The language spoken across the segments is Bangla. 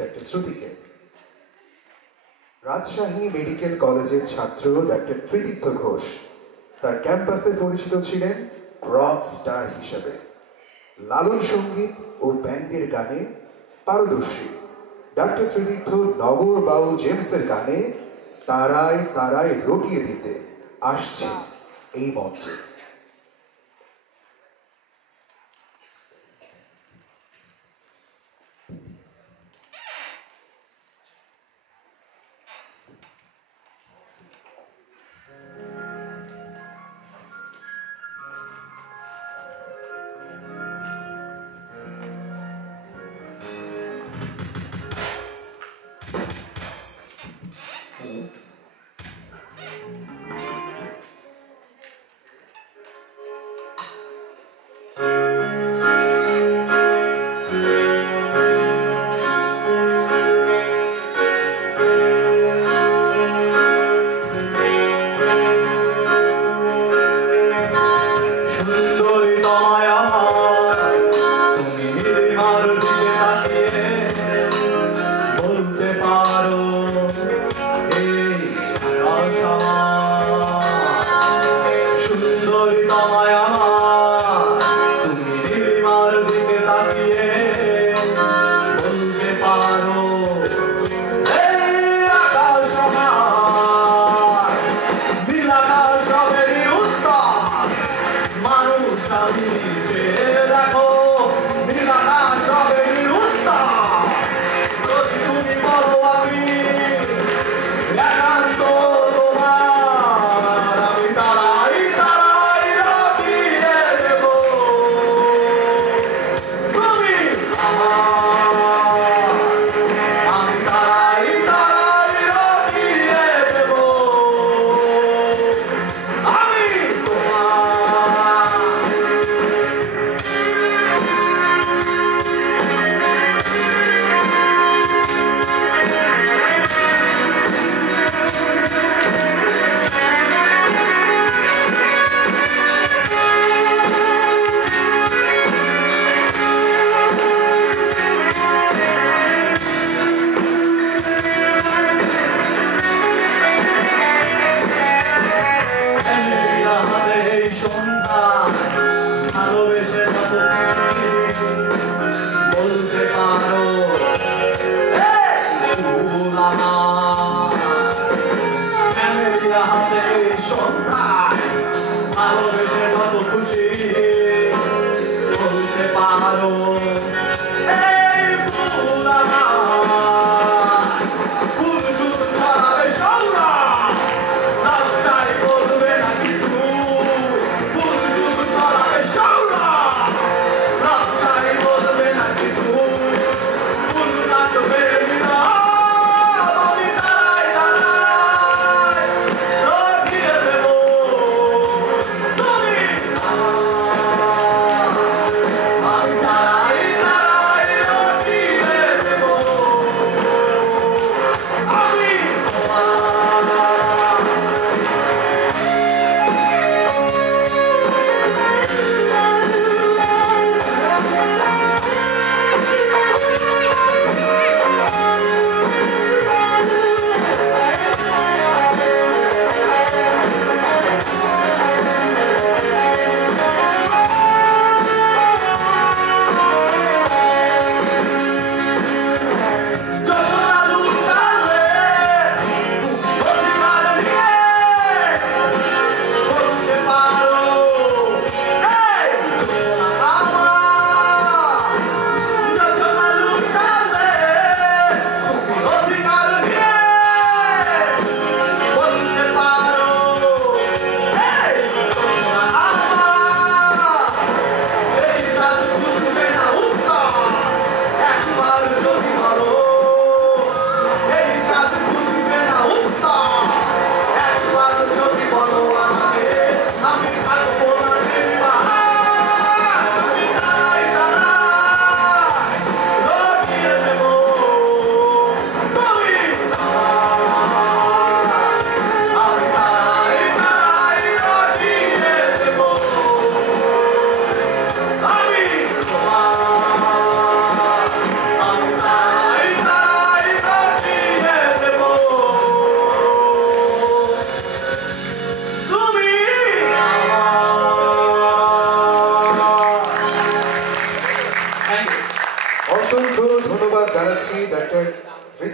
ডক্টর শ্রুতিকে। রাজশাহী মেডিকেল কলেজের ছাত্র ডক্টর কৃতিত্ব ঘোষ তার ক্যাম্পাসে পরিচিত ছিলেন রক স্টার হিসেবে। লালন সঙ্গীত ও ব্যান্ডের গানে পারদর্শী ডক্টর কৃতিত্ব নগর বাউল জেমসের গানে তারায় তারায় রটিয়ে দিতে আসছে এই মঞ্চে।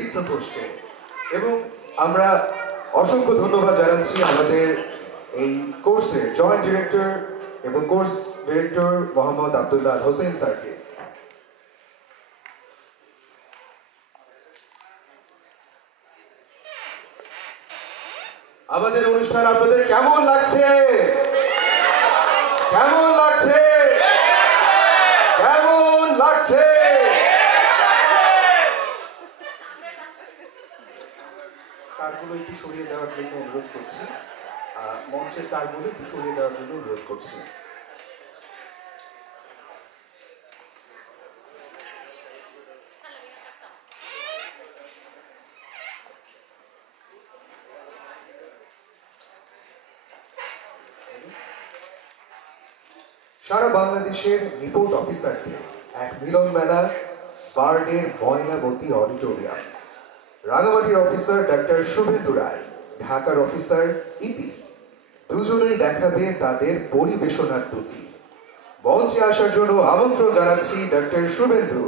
কৃতিত্ব ঘোষকে। এবং আমরা অসংখ্য ধন্যবাদ জানাচ্ছি আমাদের এই কোর্সের জয়েন্ট ডিরেক্টর এবং course director Mohammad Abdullah Hossain স্যারকে। আমাদের অনুষ্ঠান আপনাদের কেমন লাগছে? কেমন লাগছে? কেমন লাগছে? তারগুলো একটু সরিয়ে দেওয়ার জন্য অনুরোধ করছি। মঞ্চের তারগুলো একটু সরিয়ে দেওয়ার জন্য অনুরোধ করছি। সারা বাংলাদেশের রিপোর্ট অফিসারদের এক মিলন মেলা বার্ডের ময়নামতি অডিটোরিয়াম। রাঙামাটির অফিসার ডাক্তার শুভেন্দু রায়, ঢাকার অফিসার ইতি, দুজনেই দেখাবে তাদের পরিবেশনার দুটি। মঞ্চে আসার জন্য আমন্ত্রণ জানাচ্ছি ডাক্তার শুভেন্দু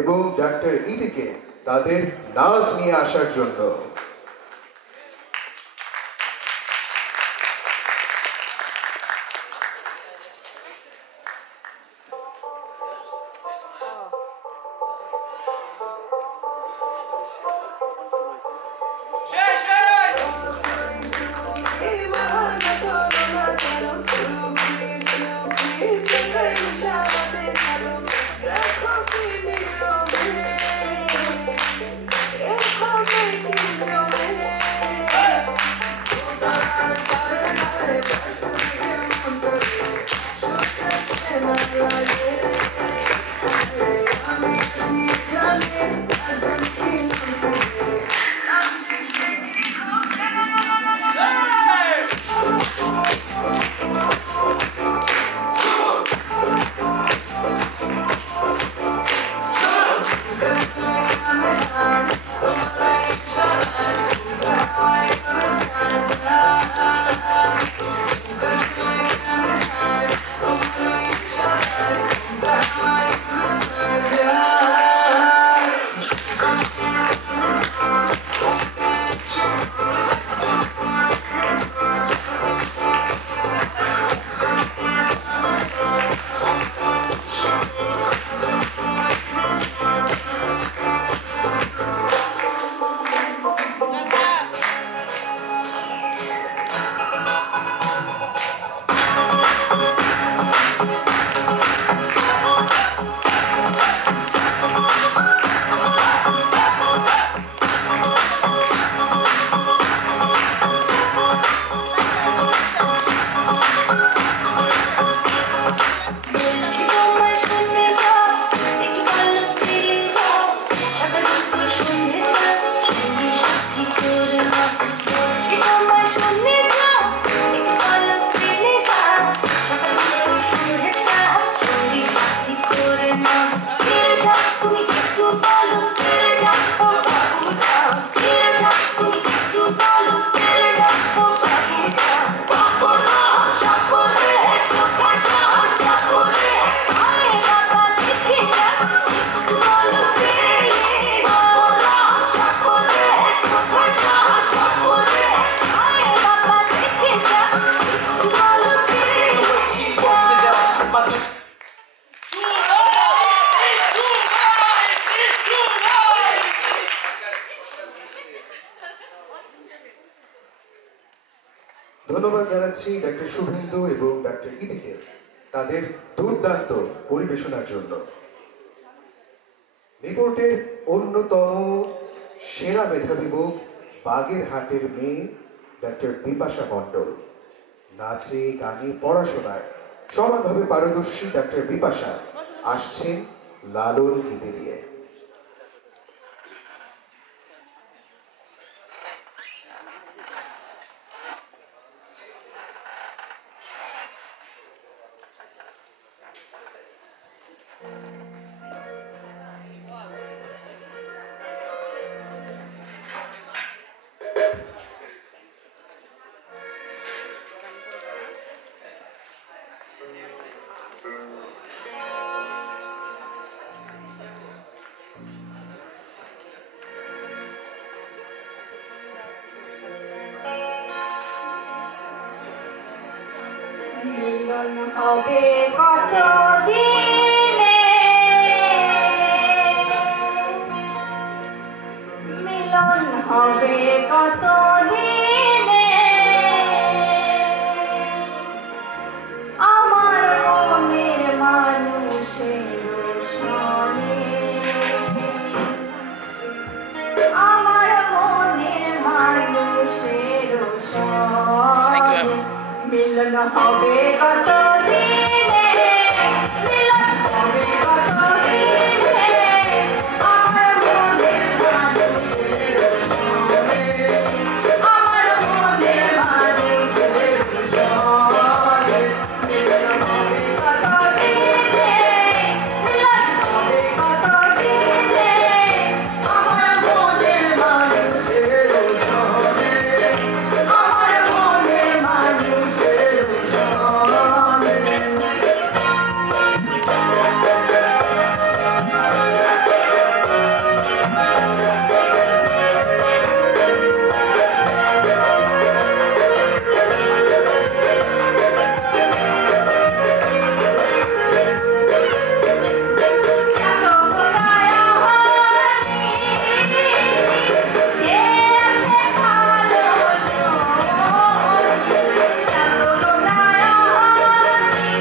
এবং ডাক্তার ইতিকে তাদের নাচ নিয়ে আসার জন্য। ধন্যবাদ জানাচ্ছি ডাক্তার শুভেন্দু এবং ডাক্তার ইতিকে তাদের দুর্দান্ত পরিবেশনার জন্য। রিপোর্টের অন্যতম সেরা মেধাবী মুখ বাগেরহাটের মেয়ে ডাক্তার বিপাশা মণ্ডল। নাচে, গানে, পড়াশোনায় সমানভাবে পারদর্শী ডাক্তার বিপাশা আসছেন লালন গীতি নিয়ে। হবে কত দিনে মিলন হবে কত দিনে আমার মনের মানুষের সনে আমার মনের মানুষের সনে মিলন হবে কত দিনে মিলন হবে কত দিনে আমার মনের মানুষের সনে আমার মনের মানুষের সনে মিলন হবে কত দিনে মিলন হবে কত দিনে আমার মনের মানুষের সনে আমার মনের মানুষের সনে এত গোড়ায় হানি যে আছে কালো সরসী এত গোড়ায় হানি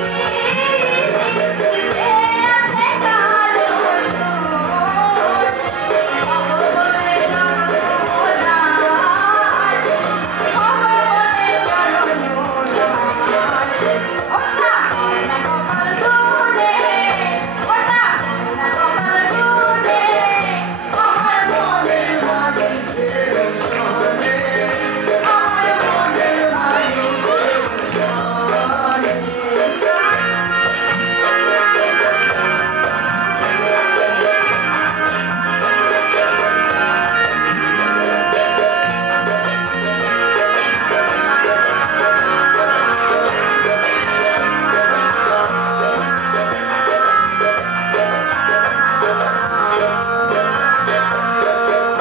যে আছে কালো সরসী অবলে চরণ দাসী অবলে চরণ দাসী ওটা না কপাল গুনে ওটা না কপাল গুনে আমার মনের মানুষের সনে আমার মনের মানুষের সনে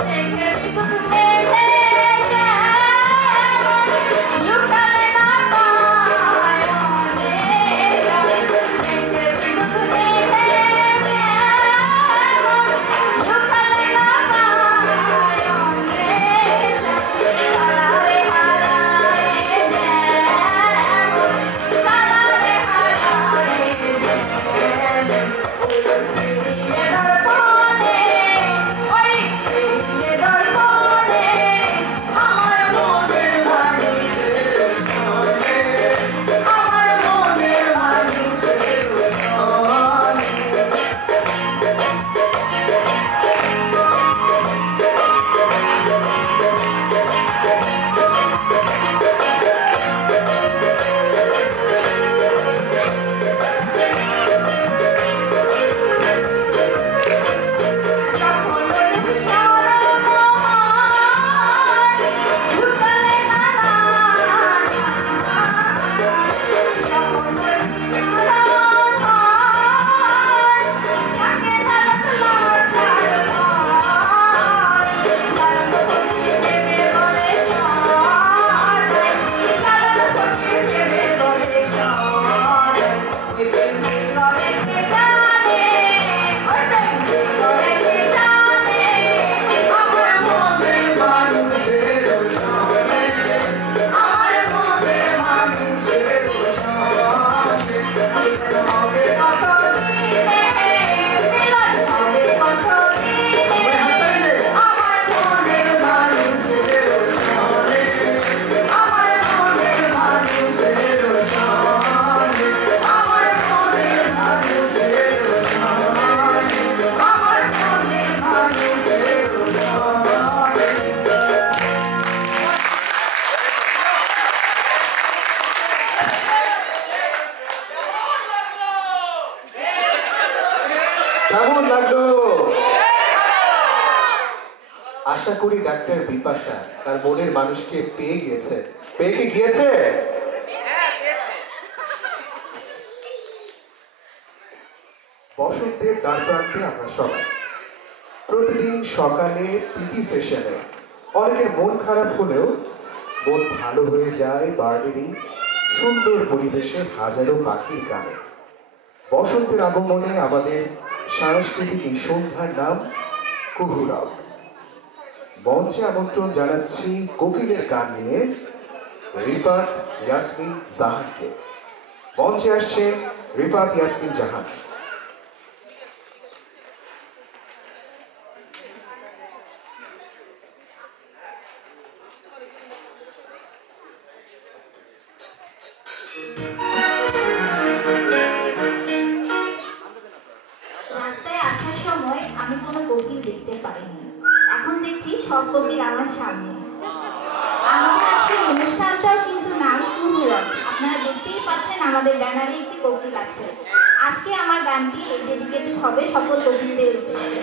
মেঘের বিদ্যুৎ মেঘে যেমন লুকালে না পায় অনেশা মেঘের বিদ্যুৎ মেঘে যেমন লুকালে না পায় অনেশা কালারে হারায় যেমন কালারে হারায় যেমন ফিরিয়ে দর্পণে ওই ফিরিয়ে দর্পণে আমার মনের মানুষের সনে আমার মনের মানুষের সনে যখন সরল মন লুকালে না যখন সরল মন থাকে না লজ্জার ভয় কারণ ফকির দেবে বলে সদাই কারণ ফকির দেবে বলে সদাই ওই প্রেম কি করে সে জানে ওই প্রেম কি করে সে জানে আমার মনের মানুষের সনে আমার মনের মানুষের সনে মিলন হবে কত দিনে মিলন হবে কত দিনে আমার মনের মানুষের সনে আমার মনের মানুষের সনে আমার মনের মানুষের সনে আমার মনের মানুষের কেমন লাগলো? আশা করি ডাক্তার বিপাশা তার মনের মানুষকে পেয়ে গিয়েছে। পেয়ে কি গিয়েছে? বসন্তের দ্বার প্রান্তে আমরা সবাই প্রতিদিন সকালে পিটি সেশনে অনেকের মন খারাপ হলেও মন ভালো হয়ে যায় বার্ডেরই সুন্দর পরিবেশে হাজারো পাখির গানে। বসন্তের আগমনে আমাদের সাংস্কৃতিক এই সন্ধ্যার নাম কুহুরাও। মঞ্চে আমন্ত্রণ জানাচ্ছি কোকিলের গান নিয়ে রিফাত ইয়াসমিন জাহানকে। মঞ্চে আসছেন রিফাত ইয়াসমিন জাহান। রাস্তায় আসার সময় আমি কোনো কোকিল দেখতে পাইনি, এখন দেখছি সব কোকিল আমার সামনে। আমাদের আজকে অনুষ্ঠানটাও কিন্তু নাম কুহুরাও। আপনারা দেখতেই পাচ্ছেন আমাদের ব্যানারে একটি কোকিল আছে। আজকে আমার গানটি ডেডিকেটেড হবে সকল কোকিলদের উদ্দেশ্যে।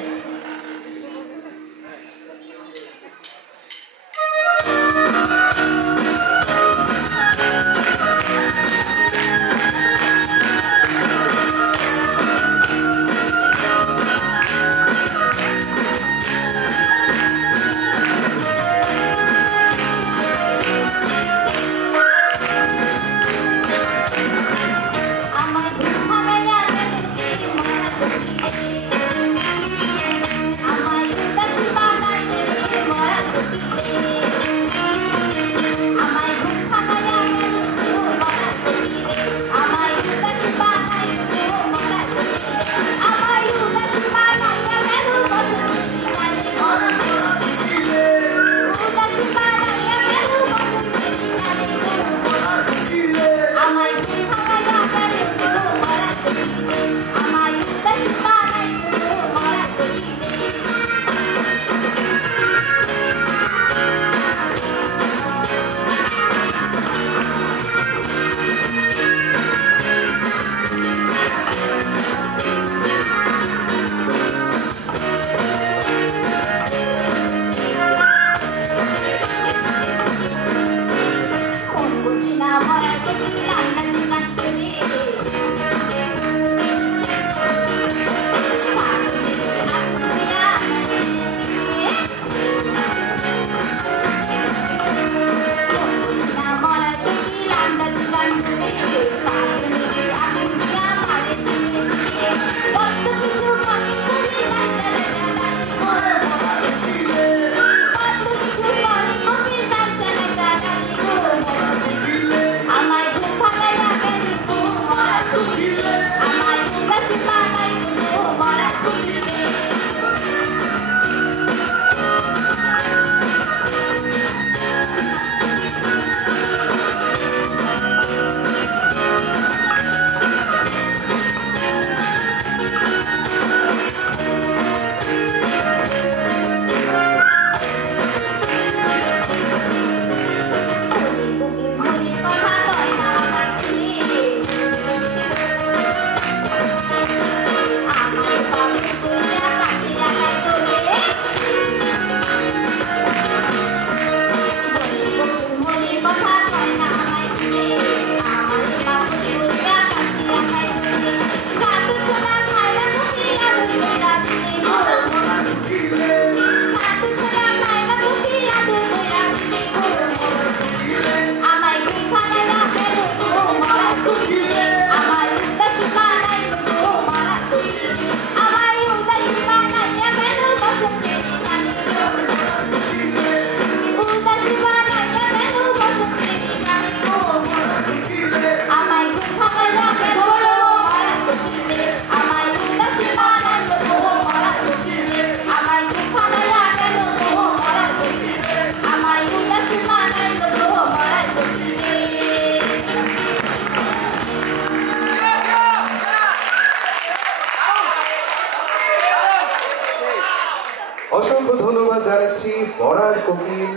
অসংখ্য ধন্যবাদ জানাচ্ছি বরার কোকিল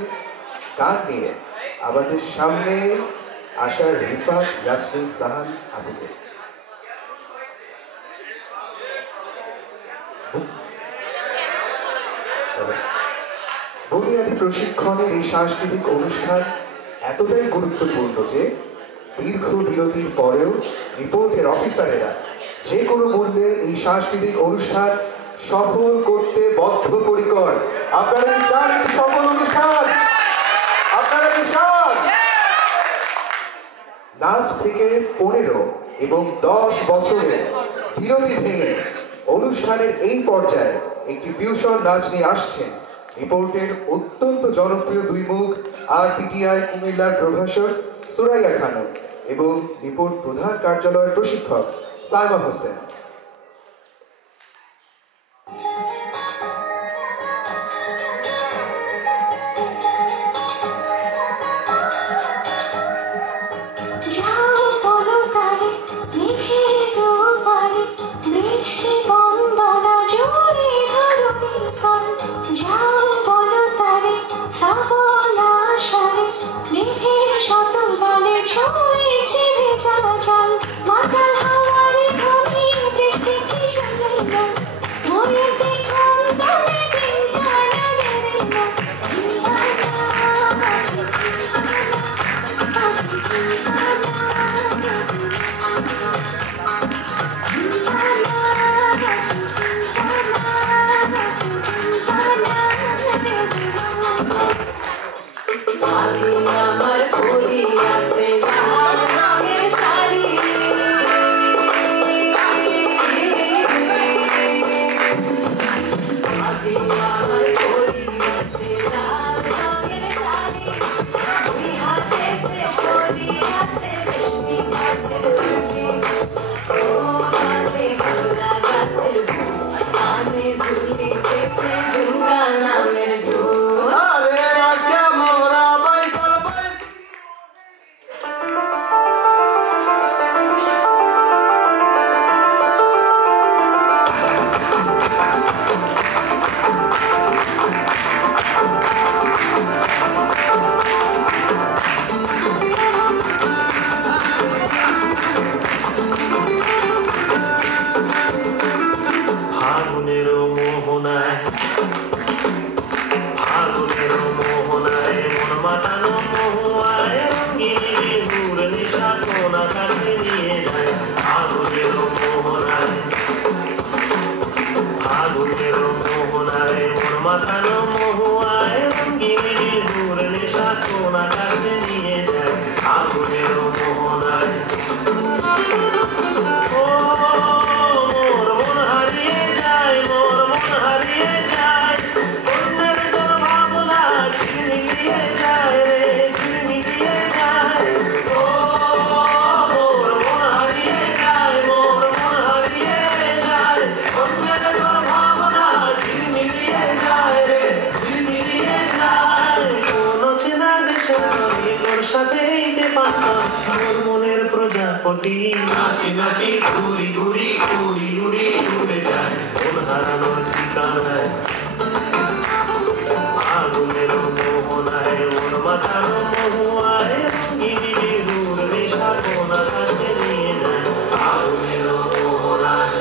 গান নিয়ে আমাদের সামনে আসার রিফাত ইয়াসমিন জাহান আপুকে। বুনিয়াদী প্রশিক্ষণের এই সাংস্কৃতিক অনুষ্ঠান এতটাই গুরুত্বপূর্ণ যে দীর্ঘ বিরতির পরেও রিপোর্টের অফিসারেরা যে কোনো মূল্যে এই সাংস্কৃতিক অনুষ্ঠান সফল করতে বদ্ধপরিকর। আপনারা কি চান একটি সফল অনুষ্ঠান? আপনারা কি চান? নাচ থেকে 15 এবং 10 বছরের বিরতি ভেঙে অনুষ্ঠানের এই পর্যায়ে একটি ফিউশন নাচ নিয়ে আসছেন রিপোর্টের অত্যন্ত জনপ্রিয় দুই মুখ RPTI কুমিল্লার প্রভাষক সুরাইয়া খানম এবং রিপোর্ট প্রধান কার্যালয়ের প্রশিক্ষক সাইমা হোসেন। নাচি নাচি ঘুরি ঘুরি উড়ি উড়ি উড়ে যায় মন হারানোর ঠিকানায় আগুনের মোহনায় মন মাথানো মহুয়ায় রঙিনী বিহুর নেশা কোন আকাশে নিয়ে যায় আগুনের মোহনায়।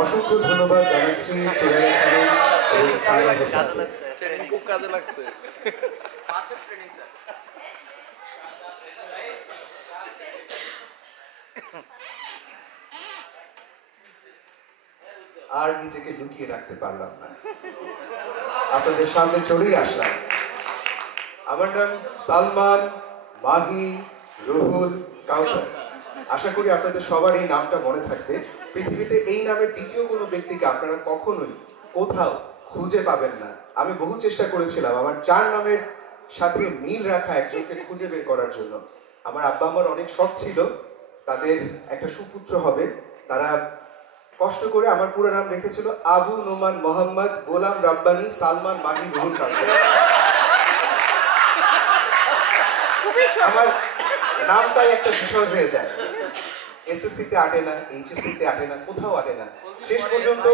অসংখ্য ধন্যবাদ জানাচ্ছি সুরাইয়া খানম এবং সাইমা হোসেনকে। খুব কাজে লাগছে। আর নিজেকে লুকিয়ে রাখতে পারলাম না, আপনাদের সামনে চলেই আসলাম। আমার নাম সালমান মাহি রুহুল কাউসার। আশা করি আপনাদের সবার এই নামটা মনে থাকবে। পৃথিবীতে এই নামের দ্বিতীয় কোনো ব্যক্তিকে আপনারা কখনোই কোথাও খুঁজে পাবেন না। আমি বহু চেষ্টা করেছিলাম আমার 4 নামের সাথে মিল রাখা একজনকে খুঁজে বের করার জন্য। আমার আব্বা আমার অনেক শখ ছিল তাদের একটা সুপুত্র হবে। তারা কষ্ট করে আমার পুরো নাম রেখেছিল আবু নোমান মোহাম্মদ গোলাম রাব্বানি সালমান মাহি রুহুল কাউসার। আমার নামটাই একটা বিষয় হয়ে যায়। এসএসসিতে আটে না, এইচএসসিতে আটে না, কোথাও আটে না। শেষ পর্যন্ত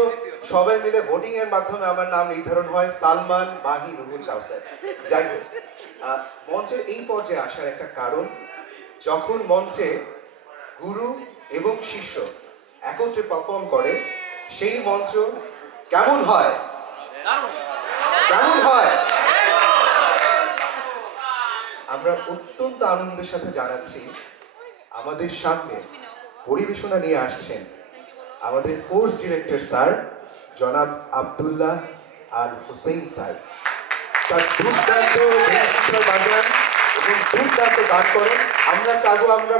সবাই মিলে ভোটিং এর মাধ্যমে আমার নাম নির্ধারণ হয় সালমান মাহি রুহুল কাউসার। যাই হোক, মঞ্চের এই পর্যায়ে আসার একটা কারণ, যখন মঞ্চে গুরু এবং শিষ্য একত্রে পারফর্ম করে সেই মঞ্চ কেমন হয়? কেমন হয়? আমরা অত্যন্ত আনন্দের সাথে জানাচ্ছি আমাদের সামনে পরিবেশনা নিয়ে আসছেন আমাদের কোর্স ডিরেক্টর স্যার জনাব আব্দুল্লাহ আল হোসেন স্যার। স্যার দুর্দান্ত বাজান এবং দুর্দান্ত গান করেন। আমরা চাইবো আমরা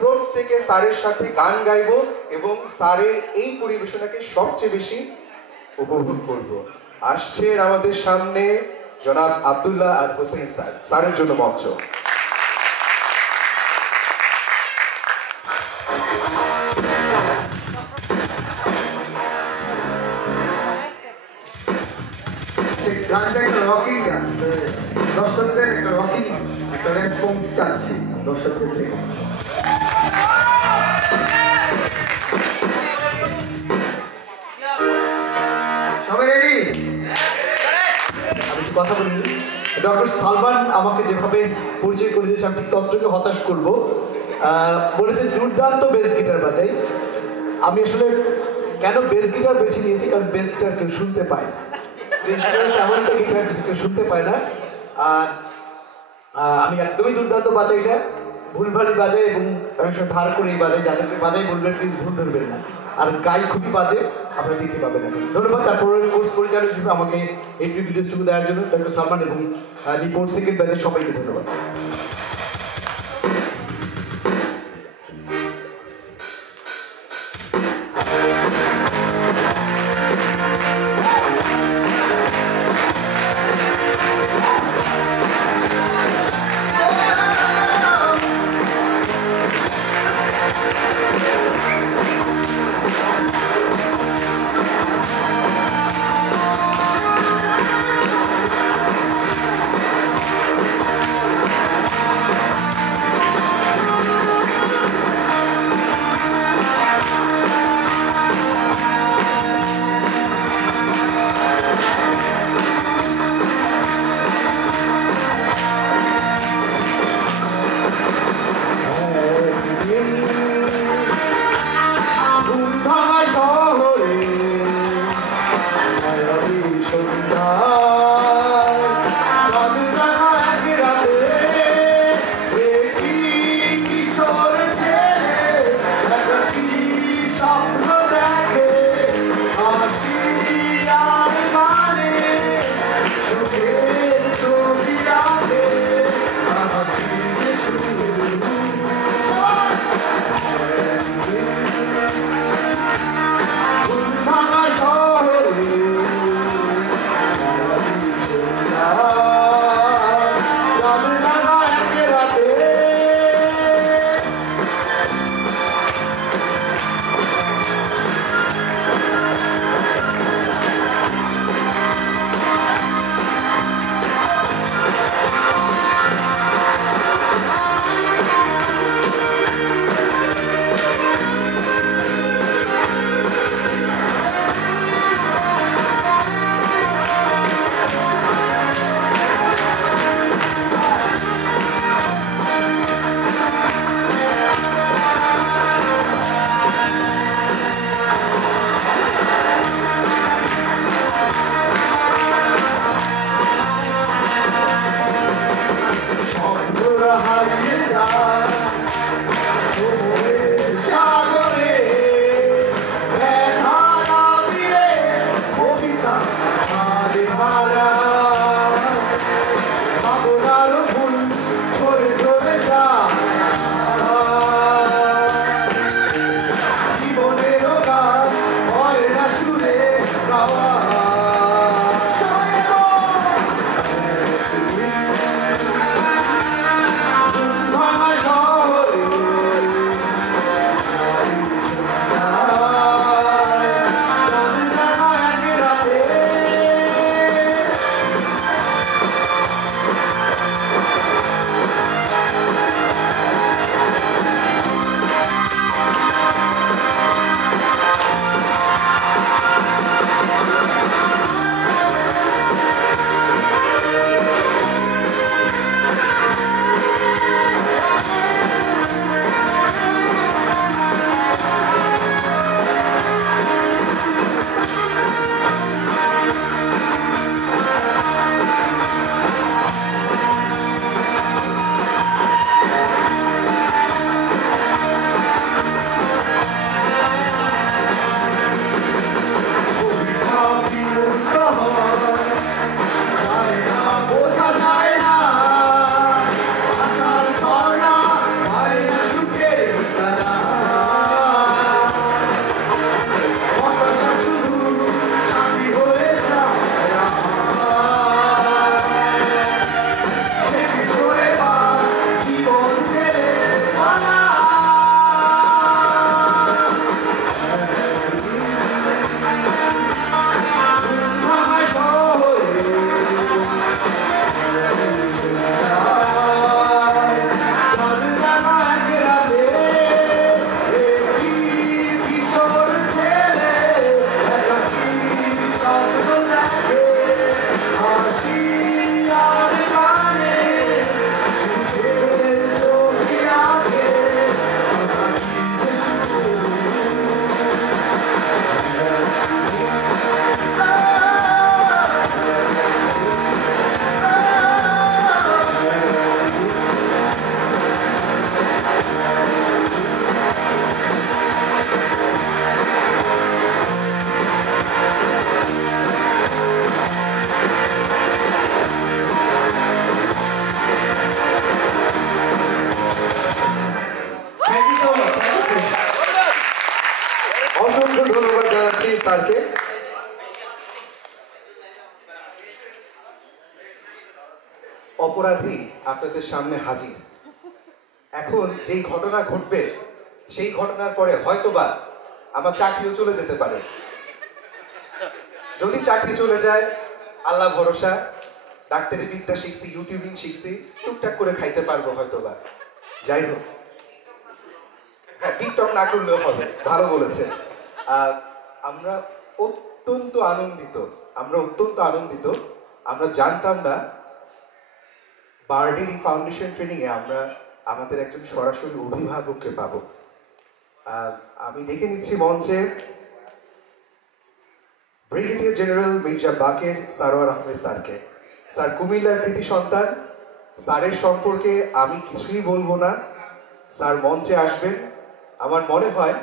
প্রত্যেকে স্যারের সাথে গান গাইবো এবং স্যারের এই পরিবেশনাকে সবচেয়ে বেশি উপভোগ করব। আসছেন আমাদের সামনে জনাব আব্দুল্লাহ আল হোসেন স্যার। স্যারের জন্য মঞ্চ। গানটা একটা রকিং গান, দর্শকদের একটা রকিং একটা রেসপন্স চাচ্ছি দর্শকদের থেকে। সবাই রেডি? আমি একটু কথা বলি। ডক্টর সালমান আমাকে যেভাবে পরিচয় করে দিয়েছে আমি ঠিক ততটুকু হতাশ করবো। বলেছে দুর্দান্ত বেস গিটার বাজাই। আমি আসলে কেন বেস গিটার বেছে নিয়েছি, কারণ বেস গিটার কেউ শুনতে পায় না। বেস গিটার হচ্ছে এমন একটা গিটার যেটা কেউ শুনতে পায় না। আর আমি একদমই দুর্দান্ত বাজাই না, ভুলভালি বাজাই এবং অনেক সময় ধার করেই বাজাই। যাদেরকে বাজাই বলবেন প্লিজ ভুল ধরবেন না। আর গাই খুবই বাজে, আপনারা দেখতে পাবেন এখন। ধন্যবাদ তারপরে কোর্স পরিচালক হিসেবে আমাকে এই প্রিভিলেজটুকু দেওয়ার জন্য ডক্টর সালমান এবং রিপোর্ট সেকেন্ড ব্যাচের সবাইকে ধন্যবাদ। ঝর্ণা হয় না সুখের ঠিকানা হতাশা শুধু শান্তি হয়ে যায় সে কিশোরে পা জীবন ছেড়ে পালা অসংখ্য ধন্যবাদ জানাচ্ছি স্যারকে। অপরাধী আপনাদের সামনে হাজির। এখন যেই ঘটনা ঘটবে সেই ঘটনার পরে হয়তোবা আমার চাকরিও চলে যেতে পারে। যদি চাকরি চলে যায় আল্লাহ ভরসা, ডাক্তারি বিদ্যা শিখছি, ইউটিউবিং শিখছি, টুকটাক করে খাইতে পারবো হয়তোবা। যাই হোক, হ্যাঁ টিকটক না করলেও হবে, ভালো বলেছে। আমরা অত্যন্ত আনন্দিত, আমরা জানতাম না বার্ডের এই ফাউন্ডেশন ট্রেনিংয়ে আমরা আমাদের একজন সরাসরি অভিভাবককে পাবো। আমি ডেকে নিচ্ছি মঞ্চে ব্রিগেডিয়ার জেনারেল মির্জা বাকের সারোয়ার আহমেদ স্যারকে। স্যার কুমিল্লার কৃতি সন্তান, স্যারের সম্পর্কে আমি কিছুই বলবো না, স্যার মঞ্চে আসবেন। আমার মনে হয়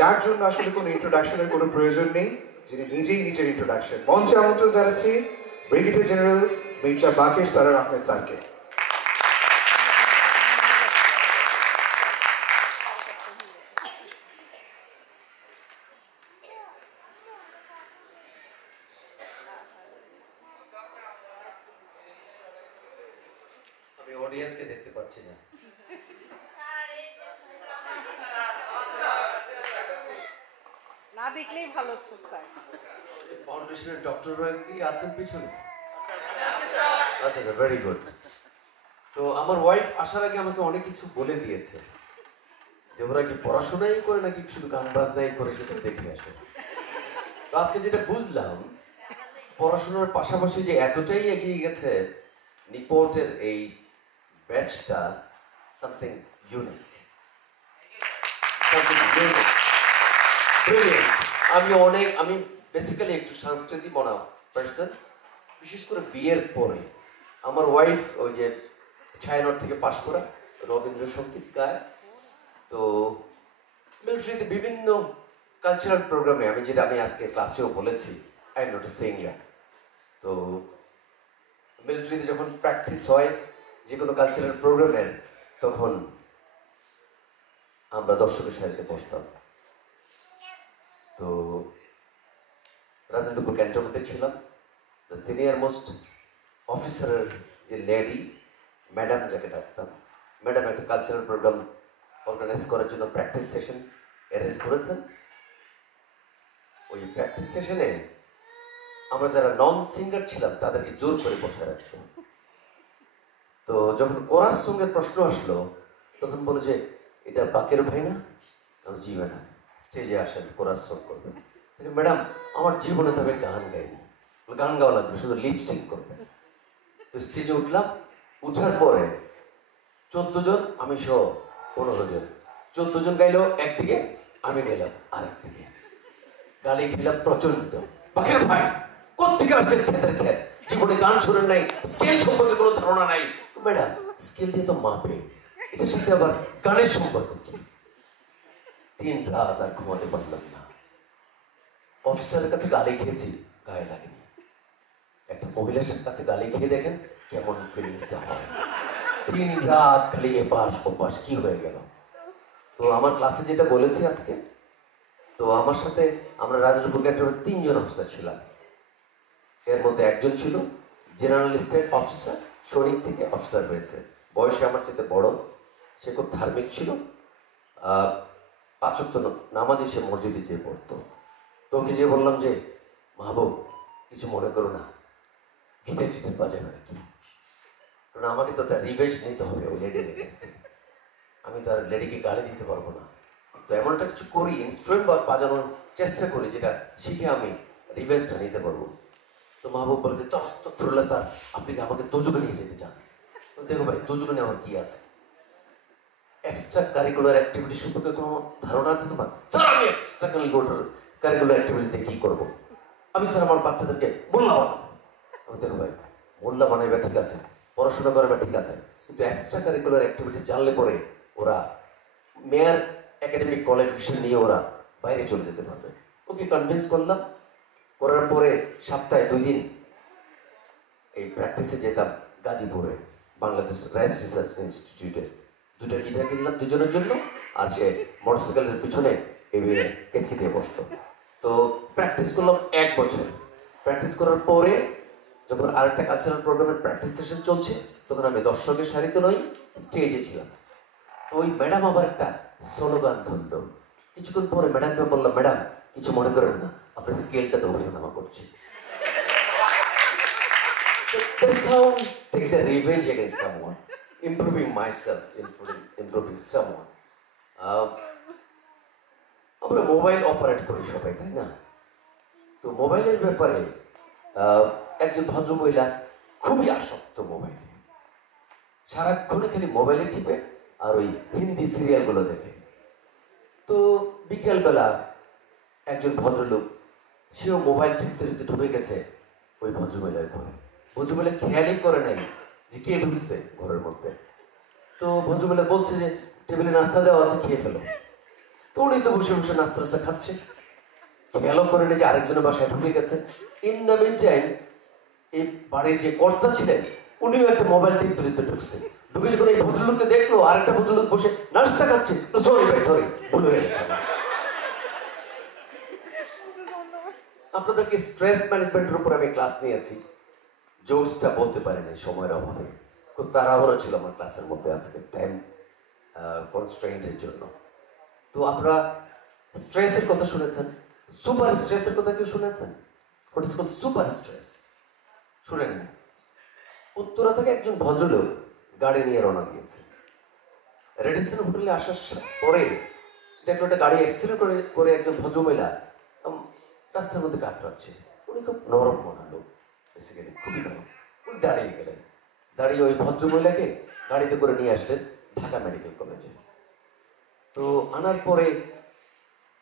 যার জন্য আসলে কোনো ইন্ট্রোডাকশনের কোনো প্রয়োজন নেই, যিনি নিজেই নিজের ইন্ট্রোডাকশন। মঞ্চে আমন্ত্রণ জানাচ্ছি ব্রিগেডিয়ার জেনারেল মির্জা বাকের সারোয়ার আহমেদ স্যারকে। আমি অডিয়েন্সকে দেখতে পাচ্ছি না। না দেখলেই ভালো হচ্ছে স্যার। ফাউন্ডেশনের ডক্টররা কি আছেন পিছনে? আচ্ছা আচ্ছা, ভেরি গুড। তো আমার ওয়াইফ আসার আগে আমাকে অনেক কিছু বলে দিয়েছে যে ওরা কি পড়াশোনাই করে নাকি শুধু গান বাজনাই করে, সেটা দেখে আসে। তো আজকে যেটা বুঝলাম, পড়াশোনার পাশাপাশি যে এতটাই এগিয়ে গেছে নিপোর্টের এই ব্যাচটা, সামথিং ইউনিক, আমি বেসিক্যালি একটু সাংস্কৃতিক মনা পার্সন, বিশেষ করে বিয়ের পরে। আমার ওয়াইফ ওই যে ছায়ানট থেকে পাশ করা, রবীন্দ্রসঙ্গীত গায়। তো মিলিটারিতে বিভিন্ন কালচারাল প্রোগ্রামে, আমি আজকে ক্লাসেও বলেছি, I am not a singer. তো মিলিটারিতে যখন প্র্যাকটিস হয় যে কোনো কালচারাল প্রোগ্রামের, তখন আমরা দর্শকের সারিতে বসতাম। তো রাজেন্দ্রপুর ক্যান্টনমেন্টে ছিলাম। দ্য সিনিয়র মোস্ট অফিসারের যে লেডি, ম্যাডাম যাকে ডাকতাম, ম্যাডাম একটা কালচারাল প্রোগ্রাম অর্গানাইজ করার জন্য প্র্যাকটিস সেশন অ্যারেঞ্জ করেছেন। ওই প্র্যাকটিস সেশনে আমরা যারা নন সিঙ্গার ছিলাম তাদেরকে জোর করে বসে রাখতাম। তো যখন কোরাস সঙ্গের প্রশ্ন আসলো, তখন বলো যে এটা বাকের ভাই না? আমি জি ম্যাডাম, স্টেজে আসেন, কোরাস সং করবেন। ম্যাডাম আমার জীবনে তবে গান গাইনি, গান গাওয়া লাগবে, শুধু লিপসিং করবেন। তো স্টেজে উঠলাম, উঠার পরে 14 জন, আমি সহ 15 জন, 14 জন গাইলো একদিকে, আমি গেলাম আরেকদিকে। গালি খেলাম প্রচন্ড। বাকের ভাই কোথেকে আসছেন? ক্ষেতের ক্ষেত, জীবনে গান শোনেন নাই, স্কেল সম্পর্কে কোনো ধারণা নাই। ম্যাডাম স্কেল দিয়ে তো মাপে, এটার সাথে আবার গানের সম্পর্ক কি? 3 রাত আর ঘুমাতে পারলাম না। অফিসারের কাছে গালি খেয়েছি, গায়ে লাগেনি। একটা মহিলার কাছে গালি খেয়ে দেখেন কেমন ফিলিংসটা হয়। দিন রাত খালি এপাশ ওপাশ কি হয়ে গেল। তো আমার ক্লাসে যেটা বলেছি আজকে, তো আমার সাথে আমরা রাজনৈতিক ক্যাডারের 3 জন অফিসার ছিলাম। এর মধ্যে একজন ছিল জেনারেল স্টেট অফিসার, সৈনিক থেকে অফিসার হয়েছে, বয়সে আমার চেয়ে বড়। সে খুব ধার্মিক ছিল, 5 ওয়াক্ত নামাজে সে মসজিদে যেয়ে পড়তো। তো ওকে যে বললাম যে মাহবুব কিছু মনে করো না, গিটার টিটার বাজাবে নাকি, কারণ আমাকে তো একটা রিভেঞ্জ নিতে হবে ওই লেডির এগেনস্টে। আমি তো আর লেডিকে গালি দিতে পারবো না। তো এমন একটা কিছু করি, ইনস্ট্রুমেন্ট বাজানোর চেষ্টা করি যেটা শিখে আমি রিভেঞ্জটা নিতে পারবো। তো মাহবুব বলে যে তফরুল্লাহ স্যার আপনি কি আমাকে দোজকে নিয়ে যেতে চান? তো দেখো ভাই দোজকে নেওয়ার কি আছে? এক্সট্রা কারিকুলার অ্যাক্টিভিটি সম্পর্কে কোনো ধারণা আছে তোমার? স্যার আমি এক্সট্রা কারিকুলার অ্যাক্টিভিটিতে কি করবো? আমি স্যার আমার বাচ্চাদেরকে মোল্লা বানাবো। দেখো ভাই মোল্লা বানাইবা ঠিক আছে, পড়াশোনা করাবা ঠিক আছে, কিন্তু এক্সট্রা কারিকুলার অ্যাক্টিভিটি জানলে পরে ওরা মেয়ার একাডেমিক কোয়ালিফিকেশন নিয়ে ওরা বাইরে চলে যেতে পারবে। ওকে কনভিন্স করলাম। করার পরে সপ্তাহে 2 দিন এই প্র্যাকটিসে যেতাম গাজীপুরে, বাংলাদেশ রাইস রিসার্চ ইনস্টিটিউটের। 2টা গিটার কিনলাম 2 জনের জন্য, আর সে মোটরসাইকেলের পিছনে এভাবে কেচকি দিয়ে বসতো। তো প্র্যাকটিস করলাম 1 বছর। প্র্যাকটিস করার পরে যখন আরেকটা কালচারাল প্রোগ্রামের প্র্যাকটিস সেশন চলছে, তখন আমি দর্শকের সারিতে নই, স্টেজে ছিলাম। তো ওই ম্যাডাম আবার একটা স্লোগান ধরল। কিছুক্ষণ পরে ম্যাডামকে বললাম, ম্যাডাম কিছু মনে করেন না, আপনার স্কেলটাতে অভিনয় করছি। That's how I take the revenge against someone, improving myself, improving someone. আমরা মোবাইল অপারেট করি সবাই, তাই না? তো মোবাইলের ব্যাপারে একজন ভদ্রমহিলা খুবই আসক্ত মোবাইলে, সারাক্ষণে খালি মোবাইলে টিপে আর ওই হিন্দি সিরিয়ালগুলো দেখে। তো বিকেলবেলা একজন ভদ্রলোক, সেও মোবাইল টিপতে টিপতে ঢুকে গেছে ওই ভদ্রমহিলার ঘরে। ভদ্রমহিলা খেয়ালই করে নাই যে কে ঢুকছে ঘরের মধ্যে। তো ভদ্রমহিলা বলছে যে টেবিলে নাস্তা দেওয়া আছে, খেয়ে ফেলো। তো উনি তো বসে বসে নাস্তা খাচ্ছে, খেয়ালও করে নেই যে আরেকজনের বাসায় ঢুকে গেছে। ইন দ্য মিন টাইম এই বাড়ির যে কর্তা ছিলেন উনিও একটা মোবাইল টিপতে টিপতে ঢুকছে। ঢুকে যখন এই ভদ্রলোককে দেখলো আরেকটা ভদ্রলোক বসে নাস্তা খাচ্ছে, সরি ভাই সরি, ভুল হয়ে গেছে। আপনাদেরকে স্ট্রেস ম্যানেজমেন্টের উপর আমি ক্লাস নিয়েছি, জোকসটা বলতে পারিনি সময়ের অভাবে। খুব তাড়াহুড়ো ছিল আমার ক্লাসের মধ্যে আজকে টাইম কনস্ট্রেইন্টের জন্য। তো আপনারা স্ট্রেসের কথা শুনেছেন, সুপার স্ট্রেসের কথা কেউ শুনেছেন? What is called super stress? শুনেন না? উত্তরা থেকে একজন ভদ্রলোক গাড়ি নিয়ে রওনা দিয়েছে। রেডিসন হোটেলে আসার পরে দেখলো একটা গাড়ি অ্যাক্সিডেন্ট করে একজন ভদ্রমহিলা রাস্তার মধ্যে কাতরাচ্ছে। উনি খুব নরম মনা লোক, বেসিক্যালি খুবই নরম। উনি দাঁড়িয়ে গেলেন, দাঁড়িয়ে ওই ভদ্রমহিলাকে গাড়িতে করে নিয়ে আসলেন ঢাকা মেডিকেল কলেজে। তো আনার পরে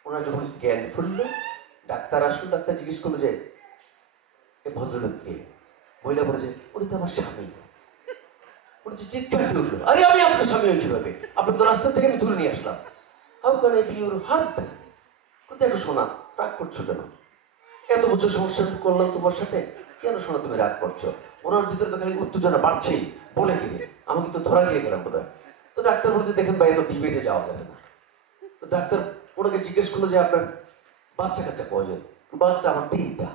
ওনার যখন জ্ঞান ফুললো, ডাক্তার আসলো। ডাক্তার জিজ্ঞেস করলো যে এ ভদ্রলোক কে? মহিলা বলে যে উনি তো আমার স্বামী। উনি যে চিৎকার দিয়ে উঠলো, আরে আমি আপনার স্বামী হই কিভাবে? আপনার তো রাস্তা থেকে আমি তুলে নিয়ে আসলাম। How can I be your husband? দেখো শোনা, রাগ করছো কেন? এত বছর সংসার করলাম তোমার সাথে, কেন শোনা তুমি রাগ করছো? ওনার ভিতরে তো খালি উত্তেজনা বাড়ছেই, বলে কিনে আমাকে তো ধরা গিয়ে গেলাম বোধহয়। তো ডাক্তার বলছে দেখেন ভাই এত ডিবেটে যাওয়া যাবে না। তো ডাক্তার ওনাকে জিজ্ঞেস করলো যে আপনার বাচ্চা কাচ্চা কয়জন? বাচ্চা আমার 3টা।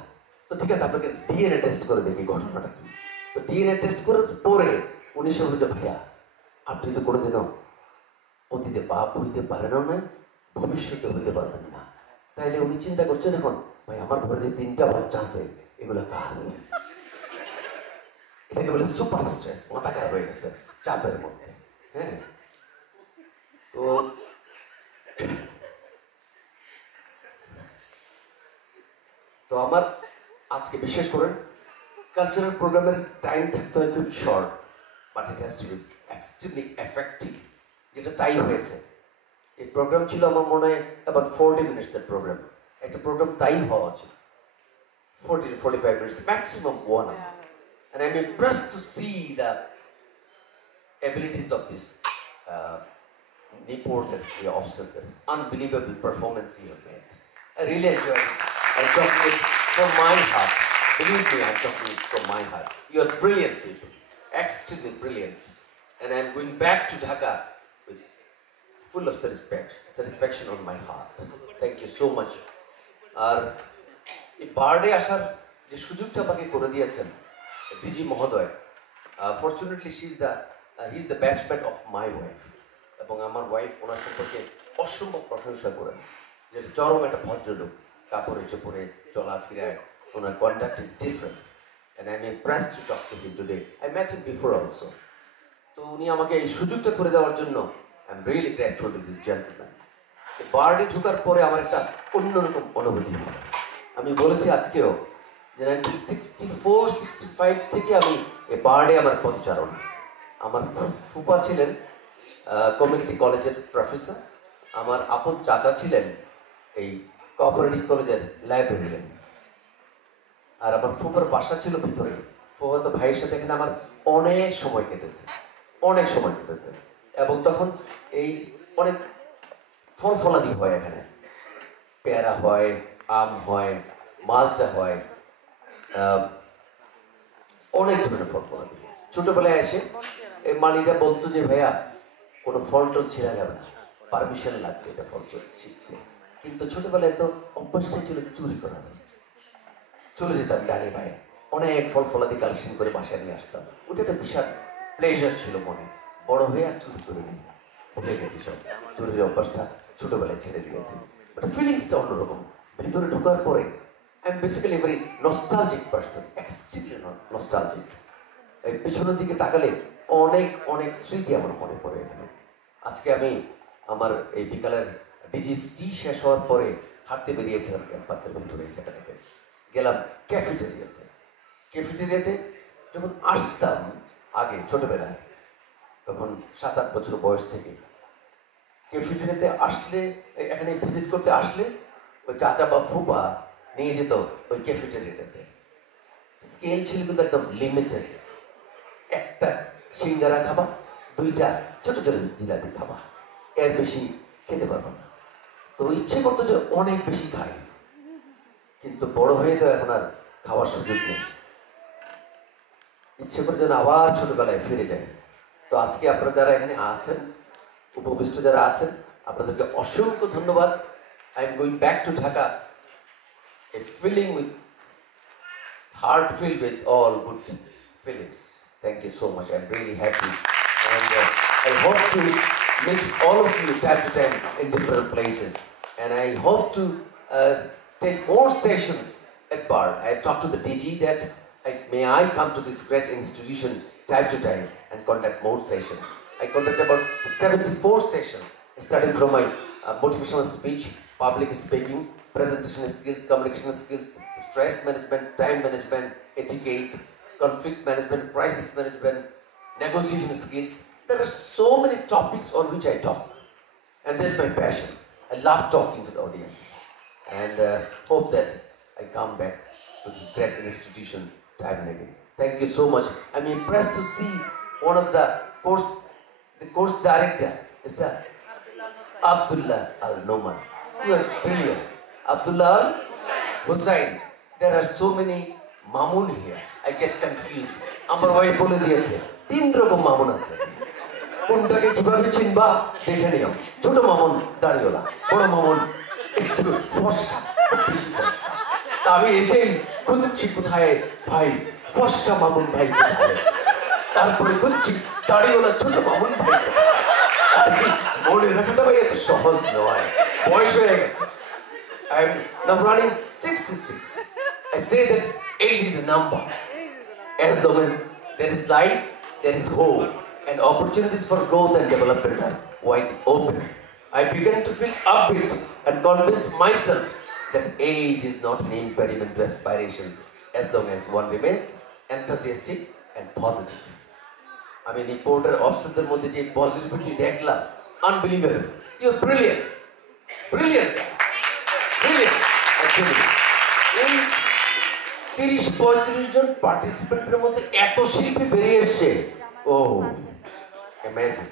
তো ঠিক আছে আপনাকে ডিএনএ টেস্ট করে দেখি ঘটনাটা কি। তো ডিএনএ টেস্ট করার পরে উনি সে বলছে ভাইয়া আপনি তো কোনোদিনও অতীতে বাপ হইতে পারেনও না, ভবিষ্যতে হইতে পারবেন না। তাইলে উনি চিন্তা করছে দেখুন ভাই আমার ঘরে যে 3টা বাচ্চা আছে এগুলো কার? এটাকে বলে সুপার স্ট্রেস, মাথা খারাপ হয়ে গেছে চাপের মধ্যে। হ্যাঁ, তো আমার আজকে বিশেষ করে কালচারাল প্রোগ্রামের টাইম থাকতে হয় খুব short, but it has to B extremely effective, যেটা তাই হয়েছে। এই প্রোগ্রাম ছিল আমার মনে হয় অ্যাবাউট 40 মিনিটসের প্রোগ্রাম। একটা প্রোগ্রাম তাই হওয়া উচিত 40 to 45 minutes, maximum 1 hour. And I'm impressed to see the abilities of this Nipur officer, unbelievable performance you have made. I really enjoyed it. I'm talking it from my heart. Believe me, I'm talking it from my heart. You are brilliant people, extremely brilliant. and I'm going back to Dhaka with full of satisfaction on my heart. Thank you so much. আর এই বার্ডে আসার যে সুযোগটা আমাকে করে দিয়েছেন ডিজি মহোদয়, fortunately he is the batchmate of my wife, এবং আমার ওয়াইফ ওনার সম্পর্কে অসম্ভব প্রশংসা করেন, যে চরম একটা ভদ্রলোক, কাপড়ে চোপড়ে চলাফেরায় ওনার contact is different, and I am impressed to talk to him today. I met him before also. তো উনি আমাকে এই সুযোগটা করে দেওয়ার জন্য I am really grateful to this gentleman. বার্ডে ঢোকার পরে আমার একটা অন্যরকম অনুভূতি হয়। আমি বলেছি আজকেও যে 1964-65 থেকে আমি এই বার্ডে আমার পদচারণ। আমার ফুপা ছিলেন কমিউনিটি কলেজের প্রফেসর, আমার আপন চাচা ছিলেন এই কোঅপারেটিভ কলেজের লাইব্রেরিয়ান, আর আমার ফুপার বাসা ছিল ভিতরে। ফুফাতো ভাইয়ের সাথে এখানে আমার অনেক সময় কেটেছে, এবং তখন এই অনেক ফল ফলাদি হয়, এখানে পেয়ারা হয়, আম হয়, মালচা হয়, অনেক ধরনের ফল ফলাদি। ছোটবেলায় এসে এই মালিরা বলতো যে ভাইয়া কোনো ফল টল ছেড়া যাবে না, পারমিশন লাগবে এটা ফল ছিঁড়তে। কিন্তু ছোটবেলায় তো অভ্যাসটাই ছিল চুরি করা। চলে যেতাম ডানে ভাইয়ে, অনেক ফল ফলাদি কালেকশন করে বাসায় নিয়ে আসতাম। ওটা একটা বিশাল প্লেজার ছিল মনে। বড় হয়ে আর চুরি করে নিই, ভুলে গেছি সব, চুরির অভ্যাসটা ছোটবেলায় ছেড়ে দিয়েছি। বাট ফিলিংসটা অন্যরকম। ভিতরে ঢোকার পরে I am basically very nostalgic person, extremely nostalgic. এই পিছনের দিকে তাকালে অনেক অনেক স্মৃতি আমার মনে পড়ে এখানে। আজকে আমি আমার এই বিকালের ডিজিএসটি শেষ হওয়ার পরে হাঁটতে বেরিয়েছিলাম ক্যাম্পাসের ভিতরে, সেটাতে গেলাম ক্যাফেটেরিয়াতে। যখন আসতাম আগে ছোটবেলায়, তখন 7-8 বছর বয়স থেকে ক্যাফেটেরিয়াতে আসলে, এখানে ভিজিট করতে আসলে ওই চাচা বা ফুপা নিয়ে যেত ওই ক্যাফেটেরিয়াটাতে। স্কেল ছিল কিন্তু একদম লিমিটেড। একটা সিঙ্গারা খাবা, 2টা ছোট ছোট জিলাপি খাবা, এর বেশি খেতে পারবো না। তো ইচ্ছে করতো যে অনেক বেশি খাই, কিন্তু বড় হয়ে তো এখন আর খাওয়ার সুযোগ নেই। ইচ্ছে করে যেন আবার ছোটবেলায় ফিরে যায়। তো আজকে আপনারা যারা এখানে আছেন, উপবিষ্ট যারা আছেন, আপনাদেরকে অসংখ্য ধন্যবাদ। I am going back to Dhaka, a feeling with heart filled with all good feelings. Thank you so much. I'm really happy, and I hope to meet all of you time to time in different places, and I hope to take more sessions at BARD. I have talked to the DG that may I come to this great institution time to time and conduct more sessions. I conduct about 74 sessions, starting from my motivational speech, public speaking, presentation skills, communication skills, stress management, time management, etiquette, conflict management, crisis management, negotiation skills. There are so many topics on which I talk, and this is my passion. I love talking to the audience, and hope that I come back to this great institution time and again. Thank you so much. I'm impressed to see one of the course director, Mr. Abdullah Al Noman. You are brilliant. Abdullah Hussain. There are so many Mamun here. I get confused. আমার ওয়াইফ বলে দিয়েছে 3 রকম মামুন আছে। কোনটাকে কিভাবে চিনবা দেখে নিও। ছোট মামুন দাড়িওয়ালা, বড় মামুন একটু ফর্সা, বেশি ফর্সা। আমি এসেই খুঁজছি কোথায় ভাই ফর্সা মামুন ভাই কোথায়, তারপরে খুঁজছি দাড়িওয়ালা ছোট মামুন ভাই। আর কি মনে রাখাটা ভাই এত সহজ নয়, বয়স হয়ে গেছে। I'm now running 66. I say that age is a number. As long as there is life, there is hope, and opportunities for growth and development are wide open. I began to feel upbeat and convince myself that age is not an impediment to aspirations, as long as one remains enthusiastic and positive. I mean, the porter officer মধ্যে যে positivity দেখলাম, unbelievable. You're brilliant, brilliant. এই 30-35 জন পার্টিসিপেন্টের মধ্যে এত শিল্পী বেরিয়ে এসছে। Oh amazing.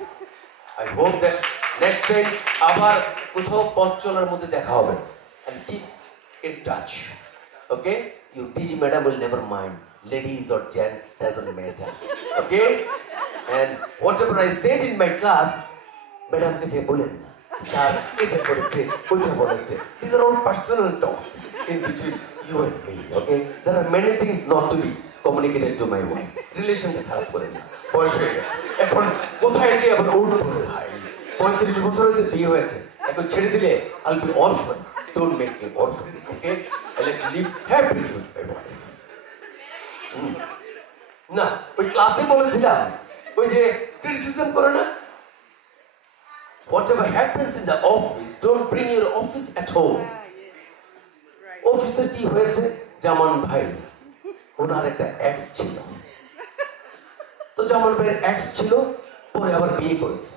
I hope that next time আবার কোথাও পথ চলার মধ্যে দেখা হবে। and keep in touch. Okay, your DG madam will never mind. Ladies or gents doesn't matter. Okay, and whatever I said in my class, ম্যাডামকে যে বলেন না স্যার এটা করেছে ওইটা বলেছে, these are all personal talk in between you and me, okay? There are many things not to be communicated to my wife. রিলেশনটা খারাপ করে না, বয়স হয়ে গেছে, এখন কোথায় যে আবার উঠবো ভাই, 35 বছর হয়েছে বিয়ে হয়েছে, এখন ছেড়ে দিলে I'll be orphan. Don't make me orphan, okay? I like to live happily with my wife. না ওই ক্লাসে বলেছিলাম ওই যে ক্রিটিসিজম করে না, whatever happens in the office, don't bring your office at home. অফিসে কি হয়েছে, জামান ভাই ওনার একটা এক্স ছিল, তো জামান ভাইয়ের এক্স ছিল, পরে আবার বিয়ে করেছে,